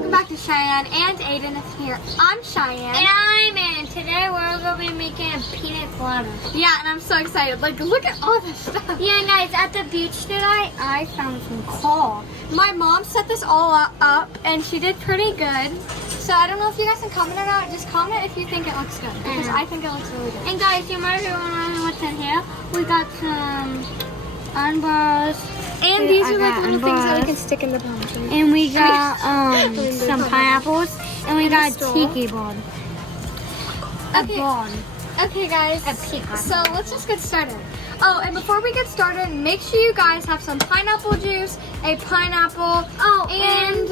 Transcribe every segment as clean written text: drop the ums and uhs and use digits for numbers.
welcome back to Cheyenne and Aiden is here. I'm Cheyenne. And I'm Aiden. Today we're going to be making a pina colada. Yeah, and I'm so excited. Like, look at all this stuff. Yeah, guys, at the beach today, I found some coal. My mom set this all up and she did pretty good. So I don't know if you guys can comment or not. Just comment if you think it looks good. Because I think it looks really good. And guys, you might be wondering what's in here. We got some unbars. And these are like little things that we can stick in the pumpkin. And we got some pineapples. And we got a tiki board. Okay, guys. A peacock. So let's just get started. Oh, and before we get started, make sure you guys have some pineapple juice, a pineapple, and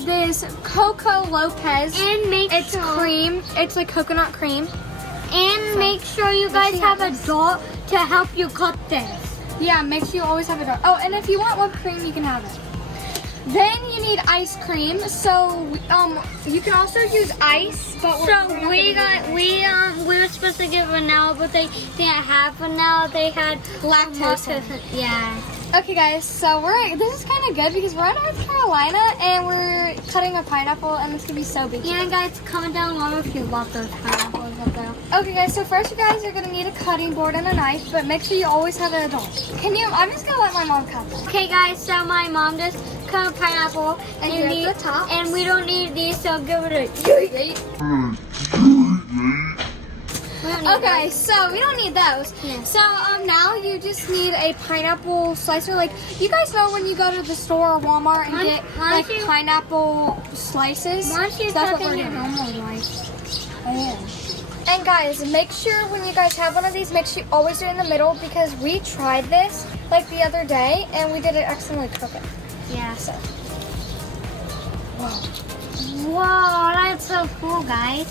this Coco Lopez. And it's cream. It's like coconut cream. And make sure you guys have a doll to help you cut this. Yeah, make sure you always have a jar. Oh, and if you want whipped cream, you can have it. Then you need ice cream. So you can also use ice, but we were supposed to get vanilla, but they didn't have vanilla. They had lactose. Yeah. Okay, guys. So this is kind of good because we're in North Carolina and we're cutting a pineapple, and this could be so big. Yeah, guys, comment down below if you love those pineapples up there. Okay, guys. So first, you guys are gonna need a cutting board and a knife, but make sure you always have an adult. I'm just gonna let my mom cut them. Okay, guys. So my mom just cut a pineapple, and here's the top. And we don't need these, so give it a. Okay, so we don't need those. Yeah. So now you just need a pineapple slicer. Like, you guys know when you go to the store or Walmart and get like pineapple slices. Why don't you That's cut what we're it doing. normal like? And guys, make sure when you guys have one of these, make sure you always do it in the middle because we tried this like the other day and we did it accidentally cook it. Yeah. So. Whoa, that's so cool, guys.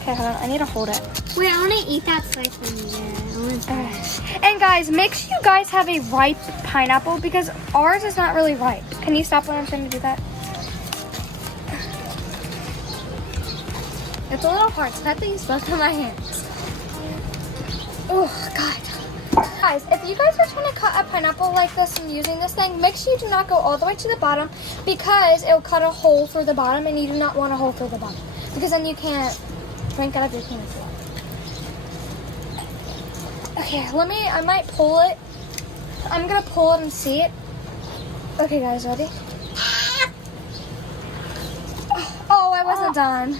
Okay, hold on. I need to hold it. Wait, I want to eat that slice when you get it. And guys, make sure you guys have a ripe pineapple because ours is not really ripe. Can you stop when I'm trying to do that? It's a little hard, so I have to use both of my hands. Oh, God. Guys, if you guys are trying to cut a pineapple like this and using this thing, make sure you do not go all the way to the bottom because it will cut a hole through the bottom, and you do not want a hole through the bottom because then you can't drink out of your penis. Okay, I might pull it. I'm gonna pull it and see it. Okay, guys, ready? Oh, I wasn't done.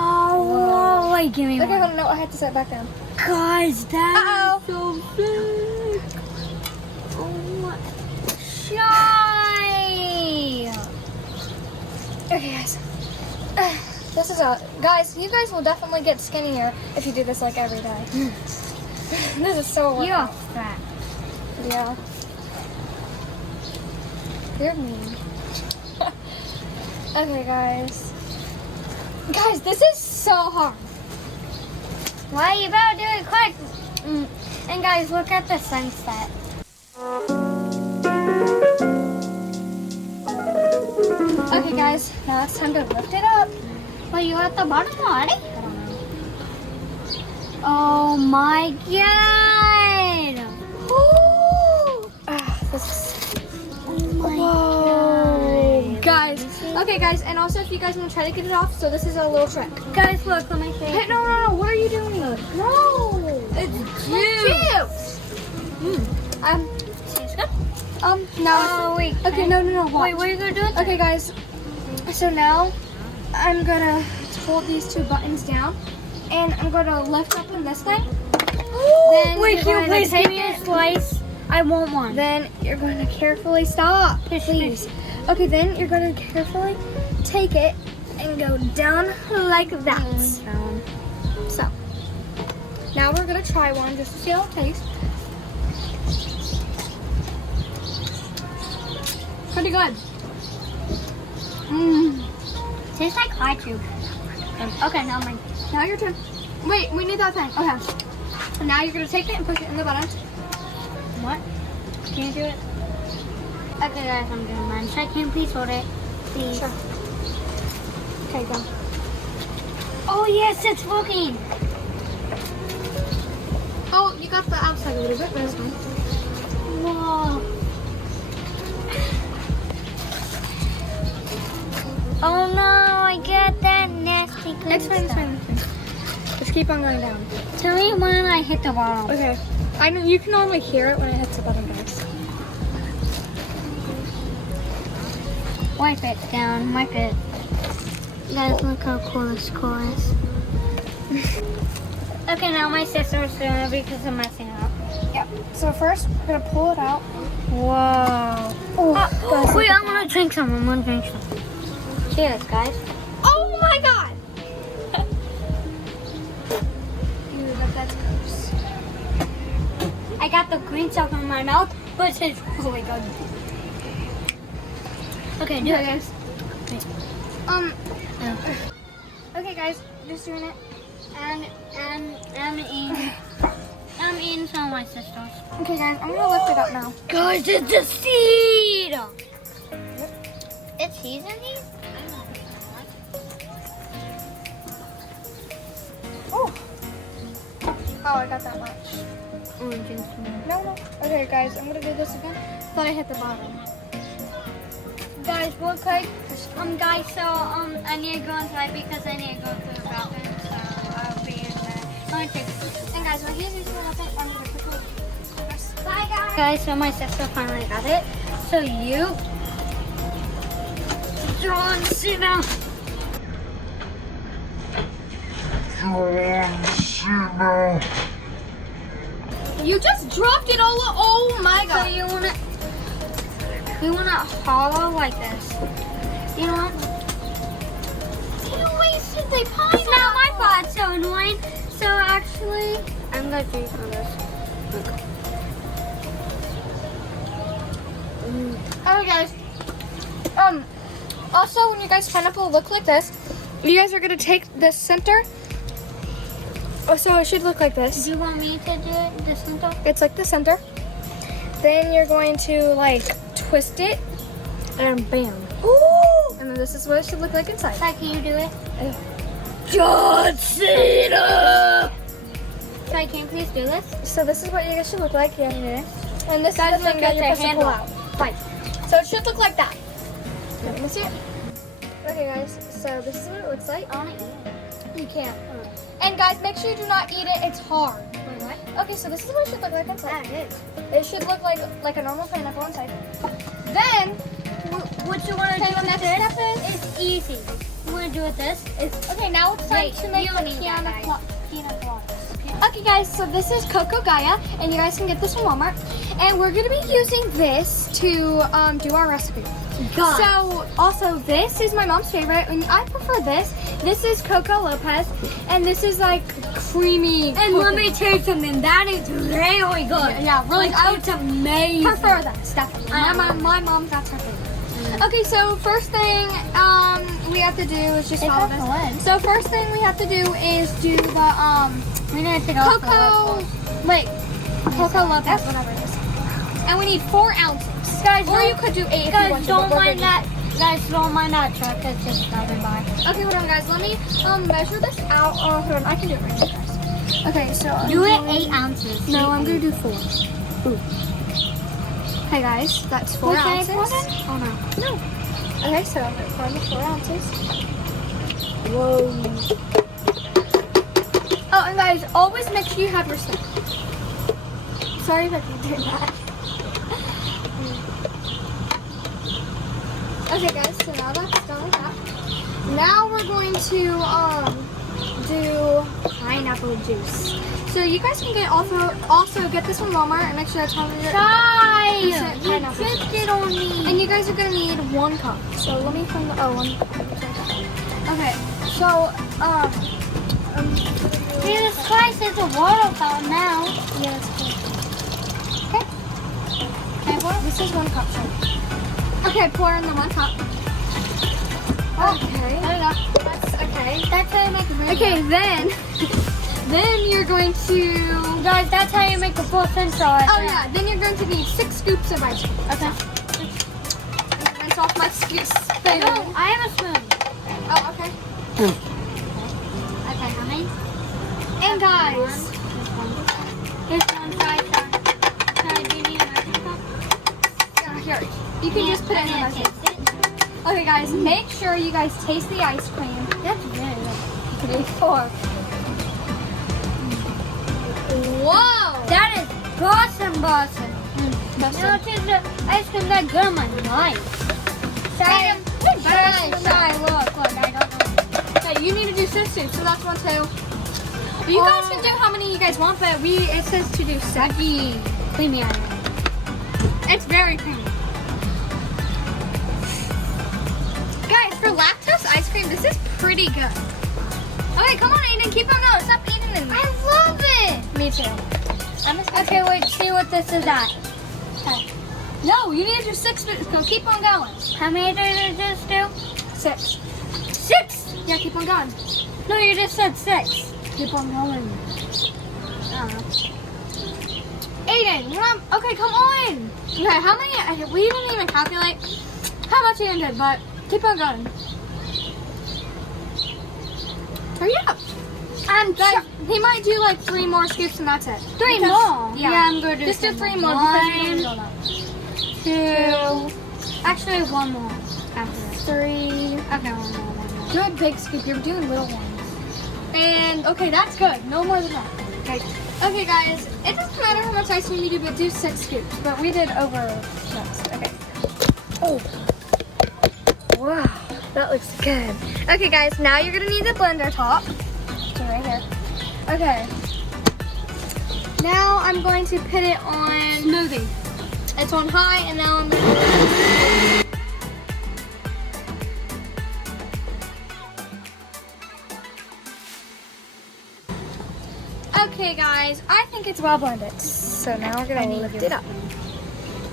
Oh, wait, give me Okay, one. hold on, no, I have to set it back down. Guys, that's Uh-oh. so big. Oh, shy. Okay, guys. This is guys, you guys will definitely get skinnier if you do this like every day. This is so You're fat. Yeah. You're mean. Okay, guys. Guys, this is so hard. Why you better do it quick? And guys, look at the sunset. Okay, guys, now it's time to lift it up. Well, you're at the bottom already? Oh my god! Ooh. This is... Oh my Whoa. Guys. Okay, guys, and also if you guys want to try to get it off, so this is a little trick. Guys, look, let me see. Hey, no, what are you doing? No, it's juice. Tastes good? No. Oh, wait. Okay, no, watch. Wait, what are you gonna do with it? Okay, guys, so now I'm gonna hold these two buttons down, and I'm gonna lift up in this thing. Then wait, you're can you going to please take give me a slice? I want one. Then you're going to carefully stop, please. Okay, then you're going to carefully take it and go down like that. So, now we're going to try one just to see how it tastes. Pretty good. Tastes like high tube. Okay, now mine. Now your turn. Wait, we need that thing. Okay. Now you're going to take it and push it in the button. What? Can you do it? Okay, guys, I'm doing mine. So can you please hold it? Please. Sure. Okay, go. Oh, yes, it's working. Oh, you got the outside a little bit, but it's fine. Whoa. Oh, no. Next time. Just keep on going down. Tell me when I hit the bottom. Okay. I know you can only hear it when it hits the bottom, guys. Wipe it down. Wipe it. Guys, look how cool this core is. Okay, now my sister's doing it because I'm messing up. Yep. So first, we're gonna pull it out. Whoa. Oh, guys, wait, I want to drink some. I want to drink some. Cheers, guys. Oh my god! Ew, that's gross. I got the green stuff in my mouth, but it tastes really good. Okay, do it, guys. Okay, guys, just doing it. And I'm eating some of my sister's. Okay, guys, I'm gonna lift it up now. Guys, it's a seed! It's seeds in these? Oh, I got that much. No. Okay, guys, I'm gonna do this again. Thought I hit the bottom. Guys, real quick. Guys, so, I need to go inside because I need to go to the bathroom, so I'll be in there. And guys, when he's using it, I'm gonna quickly. Bye, guys. Guys, so my sister finally got it. So you John Cena. You just dropped it all. Oh my So god. you want it hollow like this. You know what? You wasted the pineapple. It's not my fault. It's so annoying. So actually, I'm gonna drink on this. Okay, guys. Also, when you guys pineapple look like this, you guys are gonna take the center. Oh, so it should look like this. Do you want me to do it this one? It's like the center. Then you're going to like twist it, and bam. Ooh! And then this is what it should look like inside. Sai, can you do it? John Cena! Sai, can you please do this? So this is what you guys should look like. Yeah. And this Guys, is the thing look that at you're the supposed to pull handle. out. Right. So it should look like that. Let me see it. Okay, guys. So this is what it looks like. I want to eat it. You can't. And guys, make sure you do not eat it. It's hard. Wait, what? Okay, so this is what it should look like inside. That is. It should look like a normal pineapple inside. Then, What you want to okay, do the with next this? step is It's easy. You want to do with this? okay. Now it's time Wait, to make you the don't need that, guys. pina coladas. Okay, guys. So this is Coco Gaia, and you guys can get this from Walmart. And we're gonna be using this to do our recipe. God. So also this is my mom's favorite, and I prefer this. This is Coco Lopez, and this is like creamy. And let me tell you something. That is really good. Yeah, really. Like, it's amazing. Prefer this, definitely. My mom's, that's her favorite. Okay, so first thing we have to do is just follow this. So first thing we have to do is do the We need to take off the Coco, wait, Coco Lopez, whatever it is. And we need 4 ounces. Guys, Or you could do 8 if you Guys, want to. don't but we're mind gonna- that. Guys, don't mind that truck. It's just driving by. Okay, hold on, guys. Let me measure this out. Oh, hold on. I can do it right now, guys. Okay, so Do it 8 ounces. No, I'm gonna do 4. Ooh. Okay, guys, that's 4 Wait, can I ounces. pour that? Oh no. No. Okay, so I'm gonna pour the 4 ounces. Whoa. Oh, and guys, always make sure you have your stick. Sorry if I did that. Okay, guys, so now that's done with that. Now we're going to do pineapple juice. So you guys can get also get this from Walmart and make sure that's how you're. Guys, You you pineapple dripped it on me. And you guys are gonna need 1 cup. So let me find the 1 cup. Okay, so Jesus Christ, it's a water fountain now. yeah, that's cool. Okay. This is 1 cup. So. Okay, pour in the 1 cup. Okay. There you go. That's okay. That's how you make the rainbow. Okay, then you're going to. Guys, that's how you make the full central. Oh yeah, then you're going to need 6 scoops of ice cream. Okay. Rinse off my scoops. No, I have a spoon. Oh, okay. Okay, how many? And guys, This one, try. Do you need a measuring cup? yeah, here. You can just put it in the I measuring. taste it. Okay, guys, make sure you guys taste the ice cream. That's really good. 3, 4. Whoa! That is awesome. That's No, it. taste the ice cream that good on my life. Shy, look. I don't know. Okay, you need to do 6 scoops, so that's 1, 2. You guys can do how many you guys want, but it says to do 6. Lucky. Clean me out of it. It's very creamy. Guys, for lactose ice cream, this is pretty good. Okay, come on, Aiden, keep on going. Stop eating it. I love it. Me too. Okay, wait, see what this is at. Okay. No, you need to do 6 scoops. So keep on going. How many did you just do? 6. 6? Yeah, keep on going. No, you just said 6. Keep on going. Oh. Aiden, okay, come on. Okay, how many? We didn't even calculate how much Aiden did, but keep on going. Hurry up. Guys, he might do like 3 more scoops and that's it. 3 Because- more? Yeah, I'm going to do just do 3 more One, because we don't 2. Actually, 1 more. After this. 3. Okay, 1 more. Do a big scoop. You're doing little ones. And okay, that's good. No more than that. Okay. Okay, guys. It doesn't matter how much ice cream you do, but do 6 scoops. But we did over 6. Okay. Oh. Wow, that looks good. Okay, guys. Now you're gonna need the blender top. So right here. Okay. Now I'm going to put it on smoothie. It's on high, and now I'm gonna. Okay, guys, I think it's well blended. So now we're gonna lift it up.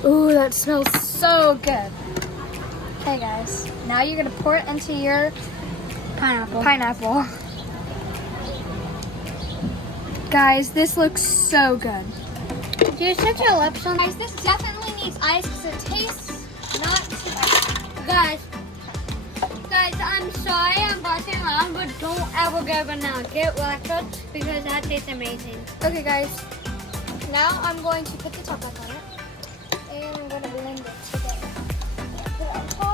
Ooh, that smells so good. Okay, guys, now you're gonna pour it into your pineapple. Guys, this looks so good. Do you set your lips on? Guys, this definitely needs ice because it tastes not too icy. Guys, I'm sorry I'm busting around, but don't ever get banana. Get lactose because that tastes amazing. Okay, guys, now I'm going to put the top back on it, and I'm gonna blend it together. Put it on top.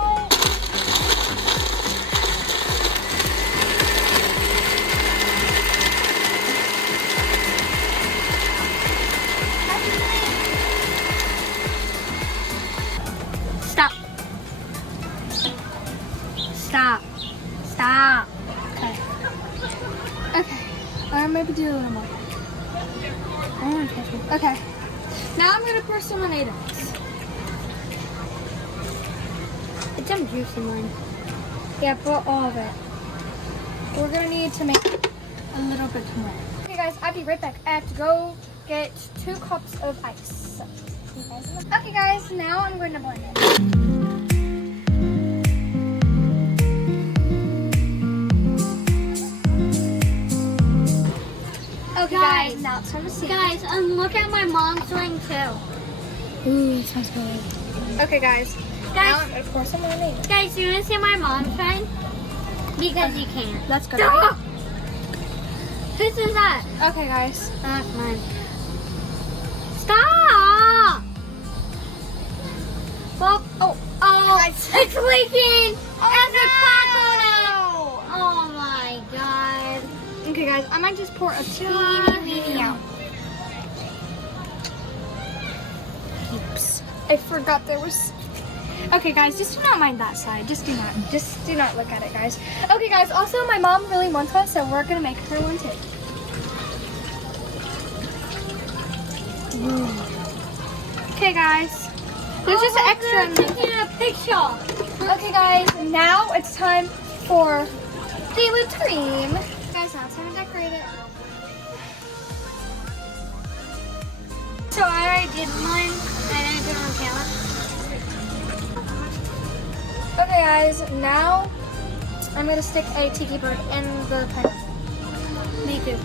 Stop. Stop. Stop. Okay. Okay. Or maybe do a little more. I don't want to touch it. Okay. Now I'm gonna pour some on Aiden's. It's some juicy one. Yeah, pour all of it. We're gonna need to make a little bit more. Okay, guys, I'll be right back. I have to go get 2 cups of ice. So, you guys okay, guys, now I'm going to blend it. Okay, guys, now it's time to see. Guys, look at my mom's ring too. Ooh, it smells good. Okay, guys. Now I'm gonna pour some lemonade. Guys, you want to see my mom's ring? Because you can. Let's go. Stop! This is that. Okay, guys. That's mine. Stop! Well, oh, it's leaking! There's a crack on it! Oh my god. Okay, guys, I might just pour a teeny weeny out. Oops. I forgot there was. Okay, guys, just do not mind that side. Just do not look at it, guys. Okay, guys, also my mom really wants one, so we're gonna make her one too. Okay, guys. There's just extra. I'm taking a picture. Okay, guys, now it's time for the whipped cream. Guys, now it's time to decorate it. So I already did mine. I didn't do it on camera. Okay, guys, now I'm gonna stick a tiki bird in the pineapple. Me too.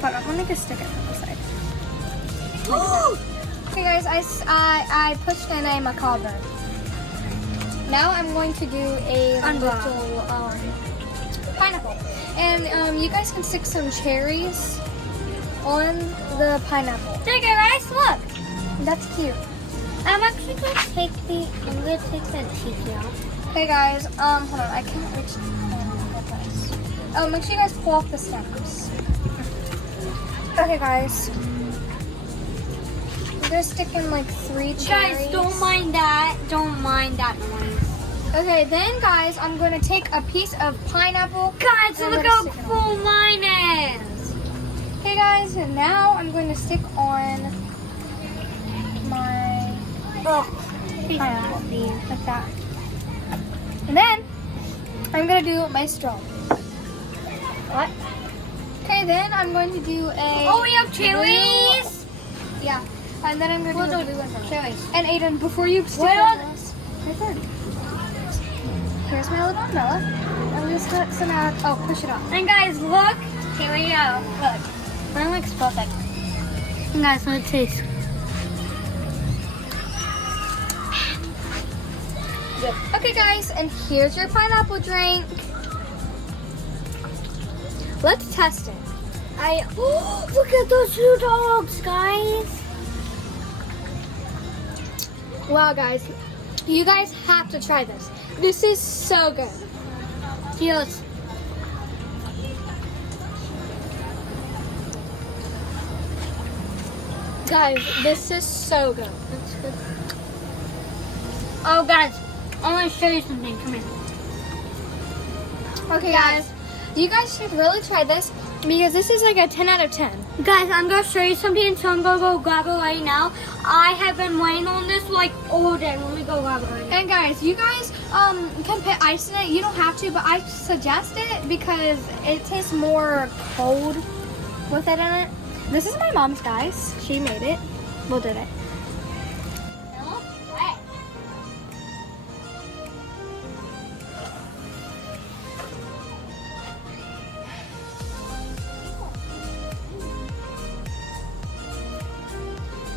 But I'm gonna stick it on the side. Okay, guys, I pushed in a macabre. Now I'm going to do a little pineapple, and you guys can stick some cherries on the pineapple. Take it, guys. Look. That's cute. I'm actually gonna take the cheese out. Okay, guys. Hold on. I can't reach the place. Oh, make sure you guys pull off the stems. Okay, guys. I'm gonna stick in like 3 cherries. Guys, don't mind that. Don't mind that noise. Okay, then guys, I'm gonna take a piece of pineapple. Guys, and I'm look gonna how stick it on. full mine is. Okay, guys, and now I'm going to stick on my pineapple like that. And then I'm gonna do my straw. What? Okay, then I'm going to do a. Oh, we have cherries. Yeah, and then I'm going to do a blue one. Cherries. And Aiden, before you stick Where on are this, right there. Here's my little umbrella. I'm just gonna some out. Oh, push it off. And guys, look. Here we go. Look. Mine looks perfect. And guys, let's taste. Okay, guys, and here's your pineapple drink. Let's test it. Look at those 2 dogs, guys. Wow, guys, you guys have to try this. This is so good. Cheers. Guys, this is so good. It's good. Oh, guys, I want to show you something. Come here. Okay, guys, you guys should really try this because this is like a 10 out of 10. Guys, I'm going to show you something, so I'm going to go grab it right now. I have been waiting on this like all day. Let me go grab it right now. And guys, you guys can put ice in it. You don't have to, but I suggest it because it tastes more cold with it in it. This is my mom's, guys. She made it. Well, did it.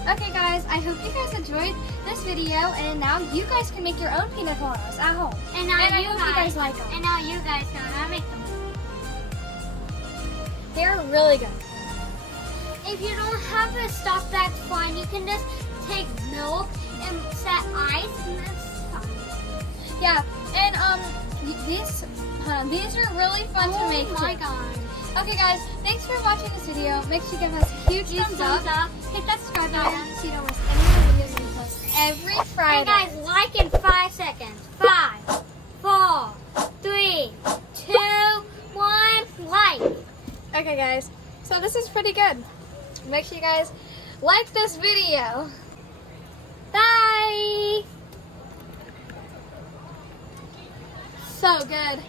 Okay, guys, I hope you guys enjoyed this video, and now you guys can make your own pina coladas at home. And now I hope you guys like them. And now you guys know how to make them. They're really good. If you don't have the stuff, that's fine. You can just take milk and set ice, and that's fine. Yeah, and these are really fun to make Oh my too. god. Okay, guys, thanks for watching this video. Make sure you give us a huge thumbs up. Hit that subscribe button so you don't miss any more videos we post every Friday. And guys, like in 5 seconds. 5, 4, 3, 2, 1, like. Okay, guys, so this is pretty good. Make sure you guys like this video. Bye! So good.